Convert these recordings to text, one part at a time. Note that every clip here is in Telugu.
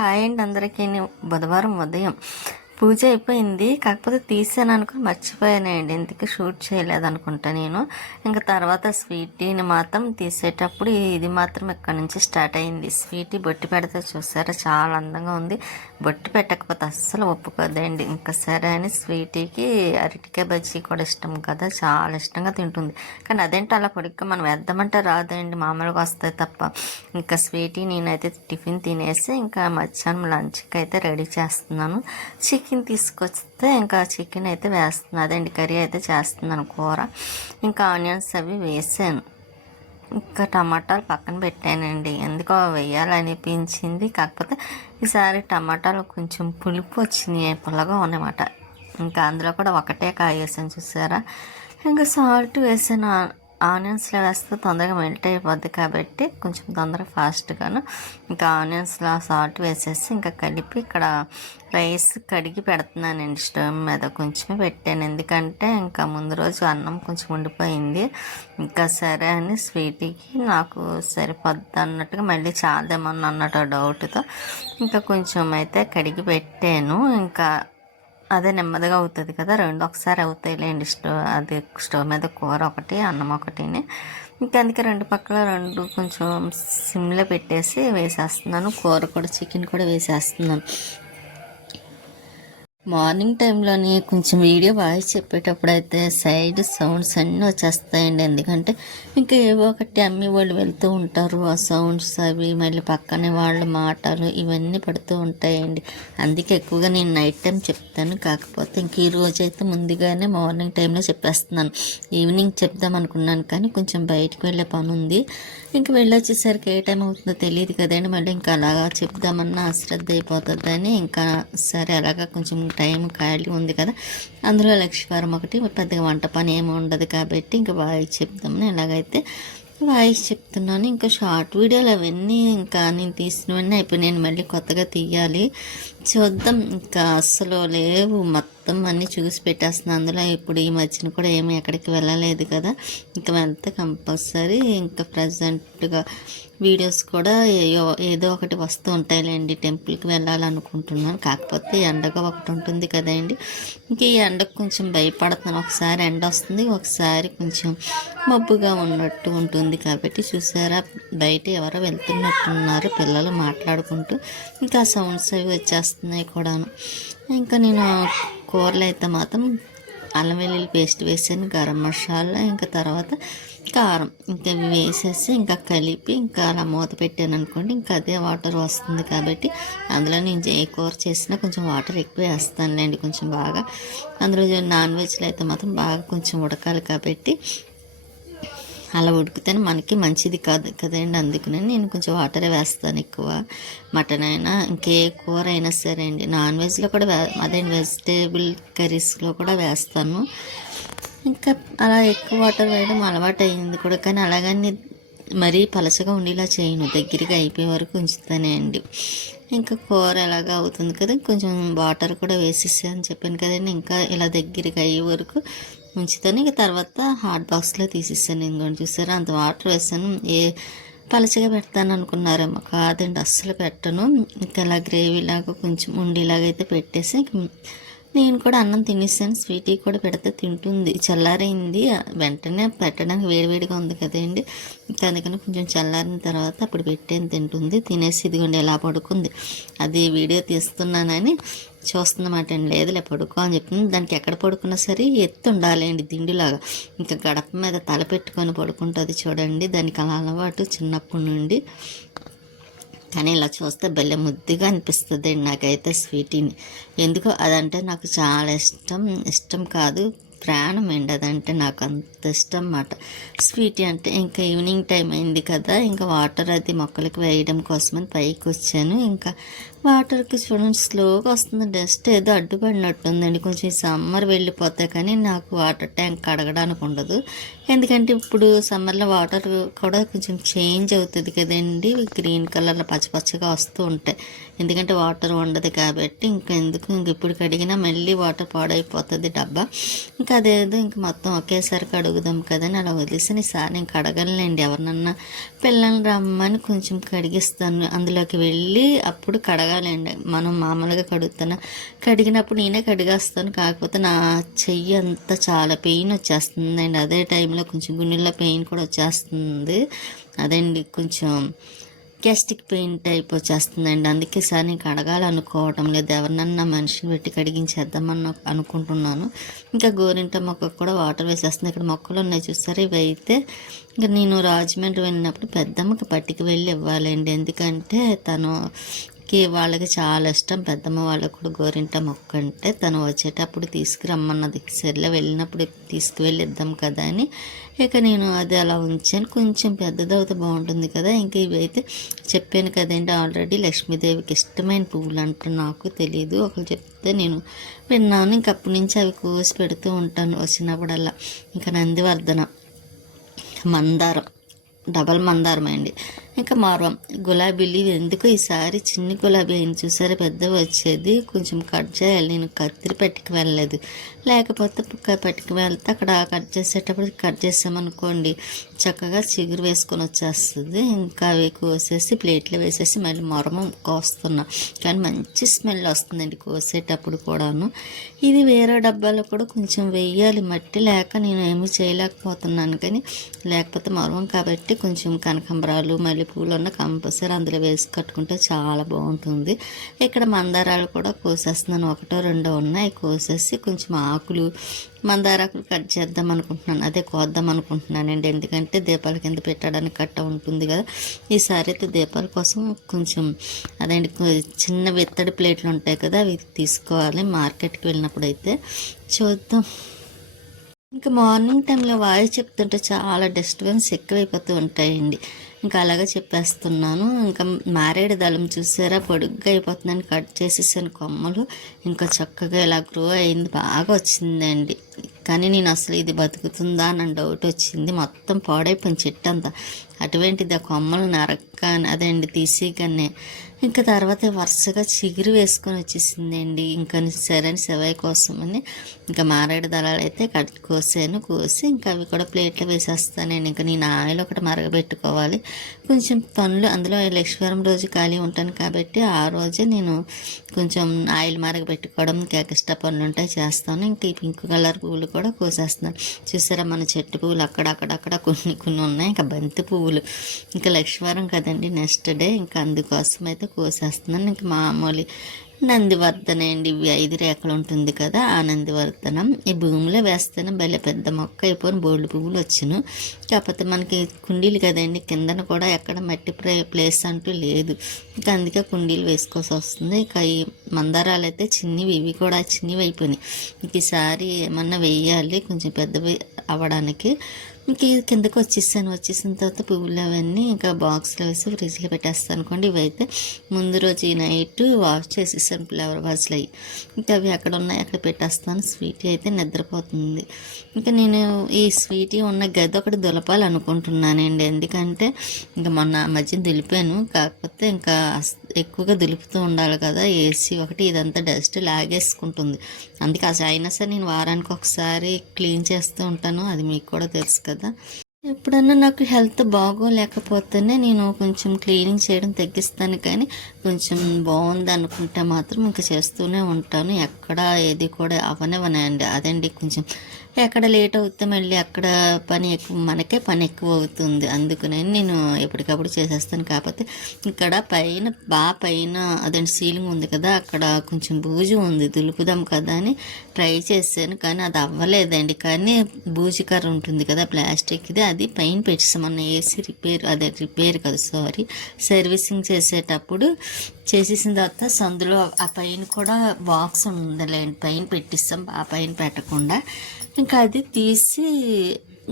హాయ్ అండి అందరికీ. బుధవారం ఉదయం పూజ అయిపోయింది, కాకపోతే తీసాను అనుకుని మర్చిపోయానండి. ఇందుకు షూట్ చేయలేదు అనుకుంటా నేను. ఇంకా తర్వాత స్వీటీని మాత్రం తీసేటప్పుడు ఇది మాత్రం ఇక్కడ నుంచి స్టార్ట్ అయింది. స్వీటీ బొట్టి పెడితే చూసారా చాలా అందంగా ఉంది. బొట్టి పెట్టకపోతే అస్సలు ఒప్పుకోదండి. ఇంకా సరే అని స్వీటీకి అరటికాయ బజ్జీ కూడా ఇష్టం కదా, చాలా ఇష్టంగా తింటుంది. కానీ అదేంటో అలా పొడిగ్గా మనం వేద్దామంటే రాదండి, మామూలుగా వస్తాయి తప్ప. ఇంకా స్వీటీ నేనైతే టిఫిన్ తినేసి ఇంకా మధ్యాహ్నం లంచ్కి అయితే రెడీ చేస్తున్నాను. చికెన్ తీసుకొస్తే ఇంకా చికెన్ అయితే వేస్తున్నాను, అదండి కర్రీ అయితే చేస్తున్నాను, కూర. ఇంకా ఆనియన్స్ అవి వేసాను, ఇంకా టమాటాలు పక్కన పెట్టానండి. ఎందుకో వేయాలనిపించింది, కాకపోతే ఈసారి టమాటాలు కొంచెం పులుపు వచ్చినాయి, పుల్లగా ఉన్నమాట. ఇంకా అందులో కూడా ఒకటే కాయ వేసాను చూసారా. ఇంకా సాల్ట్ వేసాను. ఆనియన్స్లో వేస్తే తొందరగా మెల్ట్ అయిపోద్ది కాబట్టి కొంచెం తొందరగా ఫాస్ట్గాను ఇంకా ఆనియన్స్లో సాల్ట్ వేసేసి ఇంకా కలిపి ఇక్కడ రైస్ కడిగి పెడుతున్నానండి. స్టవ్ మీద కొంచెమే పెట్టాను, ఎందుకంటే ఇంకా ముందు రోజు అన్నం కొంచెం ఉండిపోయింది. ఇంకా సరే అని స్వీటీకి నాకు సరిపోద్ది అన్నట్టుగా మళ్ళీ చాలదేమో అన్నట్టు డౌట్తో ఇంకా కొంచెం అయితే కడిగి పెట్టాను. ఇంకా అదే నెమ్మదిగా అవుతుంది కదా, రెండు ఒకసారి అవుతాయిలేండి. స్టవ్ మీద కూర ఒకటి అన్నం ఒకటిని. ఇంకా అందుకే రెండు పక్కల రెండు కొంచెం సిమ్లో పెట్టేసి వేసేస్తున్నాను. కూర కూడా చికెన్ కూడా వేసేస్తున్నాను. మార్నింగ్ టైంలోని కొంచెం వీడియో వాయిస్ చెప్పేటప్పుడు అయితే సైడ్ సౌండ్స్ అన్నీ వచ్చేస్తాయండి. ఎందుకంటే ఇంకా ఏవో ఒకటి అమ్మి వాళ్ళు వెళ్తూ ఉంటారు, ఆ సౌండ్స్ అవి మళ్ళీ పక్కనే వాళ్ళ మాటలు ఇవన్నీ పడుతూ ఉంటాయండి. అందుకే ఎక్కువగా నేను నైట్ టైం చెప్తాను. కాకపోతే ఇంక ఈ రోజు అయితే ముందుగానే మార్నింగ్ టైంలో చెప్పేస్తున్నాను. ఈవినింగ్ చెప్దాం అనుకున్నాను కానీ కొంచెం బయటకు వెళ్ళే పని ఉంది. ఇంకా వెళ్ళొచ్చేసరికి ఏ టైం అవుతుందో తెలియదు కదండి. మళ్ళీ ఇంకా అలాగా చెప్దామన్నా అశ్రద్ధ అయిపోతుందని ఇంకా సరే అలాగా కొంచెం టైం ఖాళీ ఉంది కదా, అందులో లక్ష్మీవారం ఒకటి పెద్దగా వంట పని ఏమి ఉండదు కాబట్టి ఇంకా వాయిస్ చెప్దామని ఎలాగైతే వాయిస్ చెప్తున్నాను. ఇంకా షార్ట్ వీడియోలు అవన్నీ ఇంకా నేను తీసినవన్నీ అయిపోయి నేను మళ్ళీ కొత్తగా తీయాలి, చూద్దాం. ఇంకా అస్సలు లేవు, మొత్తం అన్నీ చూసి పెట్టేస్తున్నాను. అందులో ఇప్పుడు ఈ మధ్యన కూడా ఏమీ ఎక్కడికి వెళ్ళలేదు కదా, ఇంకా వెళ్తే కంపల్సరీ ఇంకా ప్రజెంట్గా వీడియోస్ కూడా ఏదో ఒకటి వస్తూ ఉంటాయిలేండి. టెంపుల్కి వెళ్ళాలనుకుంటున్నాను, కాకపోతే ఎండగా ఒకటి ఉంటుంది కదండి. ఇంక ఈ ఎండకు కొంచెం భయపడుతున్నాను. ఒకసారి ఎండ వస్తుంది, ఒకసారి కొంచెం మబ్బుగా ఉన్నట్టు ఉంటుంది కాబట్టి చూసారా బయట ఎవరో వెళ్తున్నట్టున్నారు పిల్లలు మాట్లాడుకుంటూ. ఇంకా సౌండ్స్ అవి వచ్చేస్తున్నాయి కూడాను. ఇంకా నేను కూరలు అయితే మాత్రం అల్లం వెల్లుల్లి పేస్ట్ వేసాను, గరం మసాలా, ఇంకా తర్వాత కారం, ఇంకా వేసేసి ఇంకా కలిపి ఇంకా అలా మూత పెట్టాను అనుకోండి. ఇంకా అదే వాటర్ వస్తుంది కాబట్టి అందులో నేను ఏ కూర చేసినా కొంచెం వాటర్ ఎక్కువ వేస్తానులేండి, కొంచెం బాగా. అందులో నాన్ వెజ్లో అయితే మాత్రం బాగా కొంచెం ఉడకాలి కాబట్టి అలా ఉడికితేనే మనకి మంచిది కాదు కదండి. అందుకనే నేను కొంచెం వాటరే వేస్తాను ఎక్కువ. మటన్ అయినా ఇంకే కూర అయినా సరే అండి, నాన్ వెజ్లో కూడా అదే వెజిటేబుల్ కర్రీస్లో కూడా వేస్తాను. ఇంకా అలా ఎక్కువ వాటర్ వేయడం అలవాటు అయింది కూడా, కానీ అలాగని మరీ పలచగా ఉండేలా చేయను, దగ్గరగా అయిపోయే వరకు ఉంచుతానే అండి. ఇంకా కూర ఎలాగా అవుతుంది కదా, కొంచెం వాటర్ కూడా వేసేసాను చెప్పాను కదండి. ఇంకా ఇలా దగ్గరగా అయ్యే వరకు ఉంచుతాను. ఇక తర్వాత హాట్ బాక్స్లో తీసేసాను. ఇంకొని చూసారా అంత వాటర్ వేసాను. పలచగా పెడతాను అనుకున్నారేమో, కాదండి అస్సలు పెట్టను. ఇంకా అలా గ్రేవీలాగా కొంచెం ఉండేలాగా అయితే పెట్టేసి నేను కూడా అన్నం తినేసాను. స్వీటీ కూడా పెడితే తింటుంది. చల్లారైంది, వెంటనే పెట్టడానికి వేడివేడిగా ఉంది కదండి. ఇంకా అందుకని కొంచెం చల్లారిన తర్వాత అప్పుడు పెట్టేది తింటుంది. తినేసి ఇదిగోండి ఎలా పడుకుంది. అది వీడియో తీస్తున్నానని చూస్తున్నమాట అండి. లేదులే పడుకో అని చెప్తుంది. దానికి ఎక్కడ పడుకున్నా సరే ఎత్తు ఉండాలి అండి దిండులాగా. ఇంకా గడప మీద తల పెట్టుకొని పడుకుంటుంది చూడండి. దానికి అలా అలవాటు చిన్నప్పటి నుండి. కానీ ఇలా చూస్తే భలే ముద్దుగా అనిపిస్తుంది నాకైతే స్వీటీని. ఎందుకో అదంటే నాకు చాలా ఇష్టం కాదు ప్రాణం అండి, అదంటే నాకు అంత ఇష్టం అన్నమాట స్వీటీ అంటే. ఇంకా ఈవినింగ్ టైం అయింది కదా, ఇంకా వాటర్ అది మొక్కలకి వేయడం కోసమని పైకి వచ్చాను. ఇంకా వాటర్కి చూడండి స్లోగా వస్తుంది, డస్ట్ ఏదో అడ్డుపడినట్టుందండి. కొంచెం సమ్మర్ వెళ్ళిపోతే కానీ నాకు వాటర్ ట్యాంక్ కడగడానికి ఉండదు. ఎందుకంటే ఇప్పుడు సమ్మర్లో వాటర్ కూడా కొంచెం చేంజ్ అవుతుంది కదండి, గ్రీన్ కలర్లో పచ్చగా వస్తూ ఉంటాయి. ఎందుకంటే వాటర్ ఉండదు కాబట్టి ఇంక ఇప్పుడు కడిగినా మళ్ళీ వాటర్ పాడైపోతుంది డబ్బా. ఇంకా ఇంకా అదేదో ఇంక మొత్తం ఒకేసారి కడుగుదాం కదని అలా వదిలేసి ఈసారి నేను కడగలండి. ఎవరినన్నా పిల్లల్ని రమ్మని కొంచెం కడిగిస్తాను, అందులోకి వెళ్ళి అప్పుడు కడగాలండి. మనం మామూలుగా కడిగినప్పుడు నేనే కడిగేస్తాను. కాకపోతే నా చెయ్యి అంతా చాలా పెయిన్ వచ్చేస్తుందండి. అదే టైంలో కొంచెం గుండెల్లో పెయిన్ కూడా వచ్చేస్తుంది. అదండి కొంచెం గ్యాస్ట్రిక్ పెయిన్ టైప్ వచ్చేస్తుందండి. అందుకే సార్ నేను కడగాలనుకోవటం లేదు, ఎవరినన్నా మనిషిని పెట్టి కడిగించేద్దామని అనుకుంటున్నాను. ఇంకా గోరింట మొక్కకు కూడా వాటర్ వేసేస్తుంది. ఇక్కడ మొక్కలు ఉన్నాయి చూసారు, ఇవి అయితే ఇంకా నేను రాజమండ్రి వెళ్ళినప్పుడు పెద్దమ్మకి పట్టుకు వెళ్ళి ఇవ్వాలండి. ఎందుకంటే వాళ్ళకి చాలా ఇష్టం, పెద్దమ్మ వాళ్ళకు కూడా గోరింట మొక్క అంటే. తను వచ్చేటప్పుడు తీసుకురమ్మన్నది, సరిలో వెళ్ళినప్పుడు తీసుకువెళ్ళి ఇద్దాం కదా అని. ఇక నేను అది అలా ఉంచాను. కొంచెం పెద్దదవుతే బాగుంటుంది కదా. ఇంకా ఇవి అయితే చెప్పాను కదండి ఆల్రెడీ, లక్ష్మీదేవికి ఇష్టమైన పువ్వులు అంటారు, నాకు తెలియదు, ఒకరు చెప్తే నేను విన్నాను. ఇంక అప్పటి నుంచి అవి కోసి పెడుతూ ఉంటాను వచ్చినప్పుడల్లా. ఇంకా నందివర్ధన, మందారం, డబల్ మందారం అండి. ఇంకా మార్వం, గులాబీలు ఎందుకు ఈసారి చిన్ని గులాబీ అయింది చూసారా, పెద్దవి వచ్చేది. కొంచెం కట్ చేయాలి, నేను కత్తిరి పట్టుకు వెళ్ళలేదు. లేకపోతే పట్టుకు వెళ్తే అక్కడ కట్ చేసేటప్పుడు కట్ చేసామనుకోండి చక్కగా చిగురు వేసుకొని వచ్చేస్తుంది. ఇంకా అవి కోసేసి ప్లేట్లో వేసేసి మళ్ళీ మొరమం కోస్తున్నా, కానీ మంచి స్మెల్ వస్తుందండి కోసేటప్పుడు కూడాను. ఇది వేరే డబ్బాలో కూడా కొంచెం వేయాలి, మట్టి లేక నేను ఏమీ చేయలేకపోతున్నాను. కానీ లేకపోతే మొరమం కాబట్టి కొంచెం కనకాంబరాలు మళ్ళీ పూలు ఉన్న కంపల్సరీ అందులో వేసి కట్టుకుంటే చాలా బాగుంటుంది. ఇక్కడ మందారాలు కూడా కోసేస్తున్నాను, ఒకటో రెండో ఉన్నాయి. కోసేసి కొంచెం ఆకులు, మందారాకులు కట్ చేద్దాం అనుకుంటున్నాను, అదే కోద్దాం అనుకుంటున్నానండి. ఎందుకంటే దీపాల కింద పెట్టడానికి కట్ట ఉంటుంది కదా. ఈసారి అయితే దీపాల కోసం కొంచెం అదేంటి చిన్న విత్తడి ప్లేట్లు ఉంటాయి కదా, అవి తీసుకోవాలి మార్కెట్కి వెళ్ళినప్పుడు. అయితే చూద్దాం. ఇంకా మార్నింగ్ టైంలో వాయిస్ చెప్తుంటే చాలా డిస్టర్బెన్స్ ఎక్కువైపోతూ ఉంటాయండి. ఇంకా అలాగే చెప్పేస్తున్నాను. ఇంకా మారేడు దళం చూసారా, పొడుగ్గా అయిపోతుందని కట్ చేసేసాను కొమ్మలు. ఇంకా చక్కగా ఇలా గ్రో అయింది, బాగా వచ్చిందండి. కానీ నేను అసలు ఇది బతుకుతుందా అని డౌట్ వచ్చింది. మొత్తం పాడైపోయింది చెట్టు అంతా. అటువంటిది ఆ కొమ్మలు నరక్కాని అదండి తీసిగానే ఇంకా తర్వాత వరుసగా చిగురు వేసుకొని వచ్చేసిందండి. ఇంకా సరే అని సెవై కోసమని ఇంకా మారేడు దళాలు అయితే కోసి ఇంకా అవి కూడా ప్లేట్లో వేసేస్తానండి. ఇంకా నేను ఆయిల్ ఒకటి మరగబెట్టుకోవాలి, కొంచెం పనులు అందులో లక్ష్మీవారం రోజు ఖాళీ ఉంటాను కాబట్టి ఆ రోజే నేను కొంచెం ఆయిల్ మరగబెట్టుకోవడం ఇంకా ఎక్స్ట్రా పనులు ఉంటాయి చేస్తాను. ఇంకా ఈ పింక్ కలర్ పువ్వులు కూడా కోసేస్తున్నాను. చూసారా మన చెట్టు పువ్వులు అక్కడక్కడ కొన్ని ఉన్నాయి. ఇంకా బంతి పువ్వులు ఇంకా లక్ష్మీవారం కదండి నెక్స్ట్ డే, ఇంకా అందుకోసం అయితే కోసేస్తున్నాను. ఇంకా మామూలు నందివర్ధన అండి, ఇవి 5 రేఖలు ఉంటుంది కదా, ఆ నందివర్ధనం ఈ భూమిలో వేస్తేనే భలే పెద్ద మొక్క అయిపోయిన బోల్డ్ పువ్వులు వచ్చును. కాకపోతే మనకి కుండీలు కదండి, కిందన కూడా ఎక్కడ మట్టి ప్లేస్ అంటూ లేదు, ఇంకా అందుకే కుండీలు వేసుకోవాల్సి వస్తుంది. ఇక ఈ మందారాలు అయితే చిన్నవి, ఇవి కూడా చిన్నవి అయిపోయినాయి. ఇంక ఈసారి ఏమన్నా వేయాలి కొంచెం పెద్దవి అవ్వడానికి. ఇంక కిందకు వచ్చేసిన తర్వాత పువ్వులు అవన్నీ ఇంకా బాక్స్లో వేసి ఫ్రిడ్జ్లో పెట్టేస్తాను అనుకోండి. ఇవైతే ముందు రోజు ఈ నైట్ వాష్ చేసేసాను ఫ్లవర్ వాజ్లు అవి. ఇంకా అవి ఎక్కడ ఉన్నాయి అక్కడ పెట్టేస్తాను. స్వీటీ అయితే నిద్రపోతుంది. ఇంకా నేను ఈ స్వీటీ ఉన్న గది ఒకటి దులపాలనుకుంటున్నానండి. ఎందుకంటే ఇంకా మొన్న మధ్యన దులిపాను, కాకపోతే ఇంకా ఎక్కువగా దులుపుతూ ఉండాలి కదా, ఏసీ ఒకటి ఇదంతా డస్ట్ లాగేసుకుంటుంది. అందుకే అయినా సరే నేను వారానికి ఒకసారి క్లీన్ చేస్తూ ఉంటాను, అది మీకు కూడా తెలుసు కదా. ఎప్పుడన్నా నాకు హెల్త్ బాగోలేకపోతేనే నేను కొంచెం క్లీనింగ్ చేయడం తగ్గిస్తాను, కానీ కొంచెం బాగుంది అనుకుంటే మాత్రం ఇంకా చేస్తూనే ఉంటాను. ఎక్కడ ఏది కూడా అవనివ్వనండి. అదండి కొంచెం ఎక్కడ లేట్ అవుతే మళ్ళీ అక్కడ మనకే పని ఎక్కువ అవుతుంది. అందుకనే నేను ఎప్పటికప్పుడు చేసేస్తాను. కాకపోతే ఇక్కడ పైన అదండి సీలింగ్ ఉంది కదా, అక్కడ కొంచెం బూజు ఉంది, దులుపుదాం కదా అని ట్రై చేశాను, కానీ అది అవ్వలేదండి. కానీ బూజు కర్ర ఉంటుంది కదా ప్లాస్టిక్ది, అది పైన పెట్టేసాం మన ఏసీ రిపేర్ కదా సర్వీసింగ్ చేసేటప్పుడు చేసేసిన తర్వాత సందులో ఆ పైన కూడా బాక్స్ ఉందిలేండి, పైన పెట్టిస్తాం, ఆ పైన పెట్టకుండా ఇంకా అది తీసి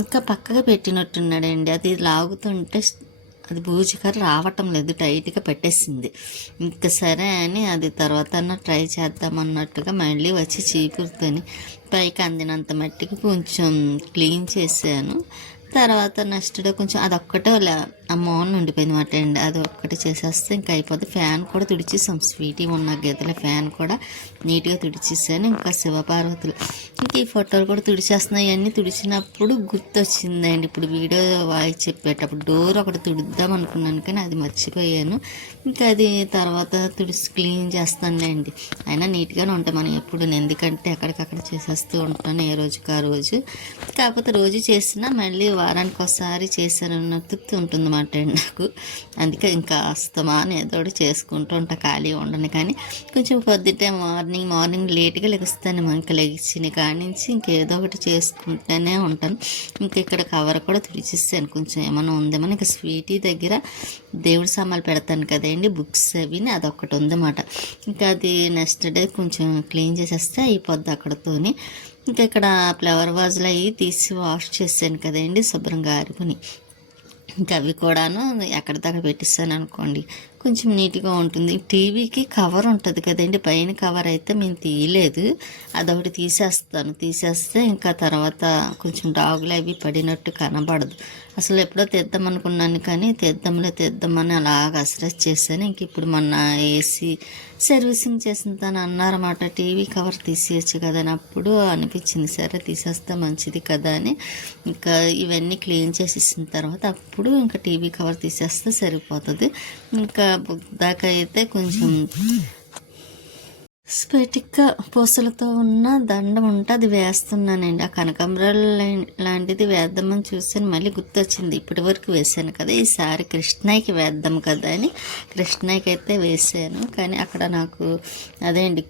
ఇంకా పక్కగా పెట్టినట్టున్నాడండి. అది లాగుతుంటే అది బూజుకర్ర రావటం లేదు, టైట్గా పెట్టేసింది. ఇంకా సరే అని అది తర్వాత ట్రై చేద్దామన్నట్టుగా మళ్ళీ వచ్చి చీపురుతోని పైకి అందినంత మట్టికి కొంచెం క్లీన్ చేశాను. తర్వాత నెక్స్ట్ డే కొంచెం అదొక్కటే ఆ మోన్ ఉండిపోయింది మాట అండి. అది ఒక్కటి చేసేస్తే ఇంకా అయిపోద్ది. ఫ్యాన్ కూడా తుడిచేసాం, స్వీటీ ఉన్న గదిల ఫ్యాన్ కూడా నీట్గా తుడిచేసాను. ఇంకా శివపార్వతులు ఇంకా ఈ ఫోటోలు కూడా తుడిచేస్తున్నాయి. అన్నీ తుడిచినప్పుడు గుర్తొచ్చిందండి. ఇప్పుడు వీడియో వాయిస్ చెప్పేటప్పుడు డోర్ ఒకటి తుడుద్దాం అనుకున్నాను కానీ అది మర్చిపోయాను. ఇంకా అది తర్వాత తుడిచి క్లీన్ చేస్తానులేండి. అయినా నీట్గానే ఉంటాయి మనం ఎప్పుడు, ఎందుకంటే ఎక్కడికక్కడ చేసేస్తూ ఉంటాను ఏ రోజుకి ఆ రోజు. కాకపోతే రోజు చేసినా మళ్ళీ వారానికి ఒకసారి చేశానన్న తృప్తి ఉంటుంది అన్నమాట నాకు. అందుకే ఇంకా అస్తమానం ఏదో ఒకటి చేసుకుంటూ ఉంటా, ఖాళీ ఉండను. కానీ కొంచెం పొద్దుటే మార్నింగ్ లేట్గా లెగుస్తాను. ఇంకా లెగిసిన కాడి నుంచి ఇంకేదో ఒకటి చేసుకుంటూనే ఉంటాను. ఇంకా ఇక్కడ కవర్ కూడా తుడిచిస్తాను, కొంచెం ఏమైనా ఉందేమో. ఇంకా స్వీటీ దగ్గర దేవుడి సామాన్లు పెడతాను కదండి, బుక్స్ అవి, అదొకటి ఉందన్నమాట. ఇంకా అది నెక్స్ట్ డే కొంచెం క్లీన్ చేసేస్తే అయిపోద్ది అక్కడతోని. ఇంకా ఇక్కడ ఫ్లవర్ వాజులు అవి తీసి వాష్ చేశాను కదండి శుభ్రంగా ఆరుకుని. ఇంకా అవి కూడాను ఎక్కడిదాకా పెట్టిస్తాను అనుకోండి, కొంచెం నీట్గా ఉంటుంది. టీవీకి కవర్ ఉంటుంది కదండి, పైన కవర్ అయితే మేము తీయలేదు, అదొకటి తీసేస్తే ఇంకా తర్వాత కొంచెం డాగులు అవి పడినట్టు కనబడదు. అసలు ఎప్పుడో తెద్దాం అనుకున్నాను కానీ తెద్దామని అలాగ అసలు చేశాను. ఇంక ఇప్పుడు మొన్న ఏసీ సర్వీసింగ్ చేసిందని అన్నారన్నమాట, టీవీ కవర్ తీసేయచ్చు కదా అని. అప్పుడు అనిపించింది సరే తీసేస్తే మంచిది కదా అని. ఇంకా ఇవన్నీ క్లీన్ చేసేసిన తర్వాత అప్పుడు ఇంకా టీవీ కవర్ తీసేస్తే సరిపోతుంది. ఇంకా దాకా అయితే కొంచెం స్ఫటిక పూసలతో ఉన్న దండం ఉంటే అది వేస్తున్నానండి. ఆ కనకాంబరాలు లాంటిది వేద్దామని చూసాను, మళ్ళీ గుర్తొచ్చింది ఇప్పటి వరకు వేసాను కదా, ఈసారి కృష్ణయ్యకి వేద్దాం కదా అని కృష్ణయ్యకి అయితే వేసాను. కానీ అక్కడ నాకు అదేంటి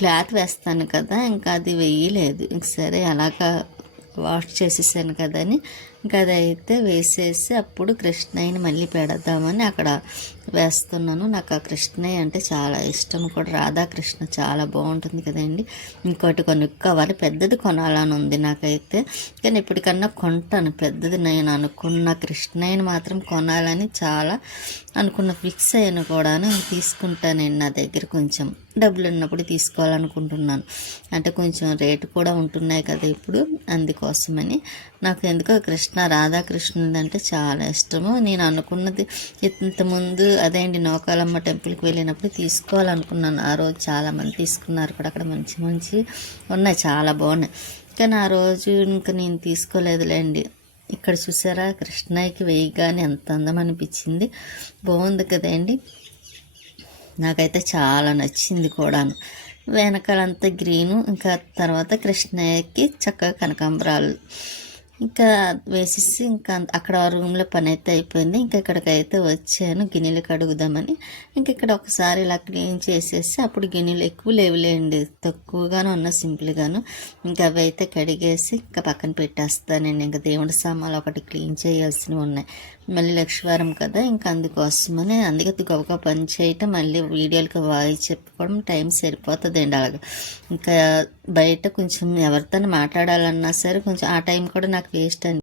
క్లాత్ వేస్తాను కదా, ఇంకా అది వేయలేదు. ఇంక సరే అలాగా వాష్ చేసేసాను కదా అని ఇంకా అదైతే వేసేసి అప్పుడు కృష్ణయ్యని మళ్ళీ పెడదామని అక్కడ వేస్తున్నాను. నాకు ఆ కృష్ణయ్య అంటే చాలా ఇష్టం కూడా, రాధాకృష్ణ చాలా బాగుంటుంది కదండి. ఇంకోటి కొనుక్కోవాలి, పెద్దది కొనాలని ఉంది నాకైతే. కానీ ఇప్పటికన్నా కొంటాను పెద్దది. నేను అనుకున్న కృష్ణయ్యని మాత్రం కొనాలని చాలా ఫిక్స్ అయ్యాను కూడాను. తీసుకుంటానండి, నా దగ్గర కొంచెం డబ్బులు ఉన్నప్పుడు తీసుకోవాలనుకుంటున్నాను. అంటే కొంచెం రేటు కూడా ఉంటున్నాయి కదా ఇప్పుడు, అందుకోసమని. నాకు ఎందుకో రాధాకృష్ణుడు అంటే చాలా ఇష్టము. నేను అనుకున్నది ఇంతకుముందు అదేంటి నౌకాలమ్మ టెంపుల్కి వెళ్ళినప్పుడు తీసుకోవాలనుకున్నాను. ఆ రోజు చాలామంది తీసుకున్నారు కూడా, అక్కడ మంచి ఉన్నాయి, చాలా బాగున్నాయి. కానీ ఆ రోజు ఇంకా నేను తీసుకోలేదులేండి. ఇక్కడ చూసారా కృష్ణయ్యకి వేయగానే ఎంత అందం అనిపించింది, బాగుంది కదండి. నాకైతే చాలా నచ్చింది కూడాను. వెనకాలంతా గ్రీను, ఇంకా తర్వాత కృష్ణయ్యకి చక్కగా కనకాంబరాలు ఇంకా వేసేసి ఇంకా అక్కడ రూమ్లో పని అయితే అయిపోయింది. ఇంకా ఇక్కడికైతే వచ్చాను గిన్నెలు కడుగుదామని. ఇంక ఇక్కడ ఒకసారి ఇలా క్లీన్ చేసేసి అప్పుడు గిన్నెలు ఎక్కువ లేవులేండి, తక్కువగాను ఉన్న సింపుల్గాను. ఇంకా అవి అయితే కడిగేసి ఇంకా పక్కన పెట్టేస్తానండి. ఇంకా దేవుడి సామాన్లు ఒకటి క్లీన్ చేయాల్సినవి ఉన్నాయి, మళ్ళీ లక్షవారం కదా, ఇంకా అందుకోసమని. అందుకే గొప్పగా పని చేయటం, మళ్ళీ వీడియోలకి వాయిస్ చెప్పుకోవడం టైం సరిపోతుందండి. అలాగా ఇంకా బయట కొంచెం ఎవరితో మాట్లాడాలన్నా సరే కొంచెం ఆ టైం కూడా నాకు వేస్ట్ అని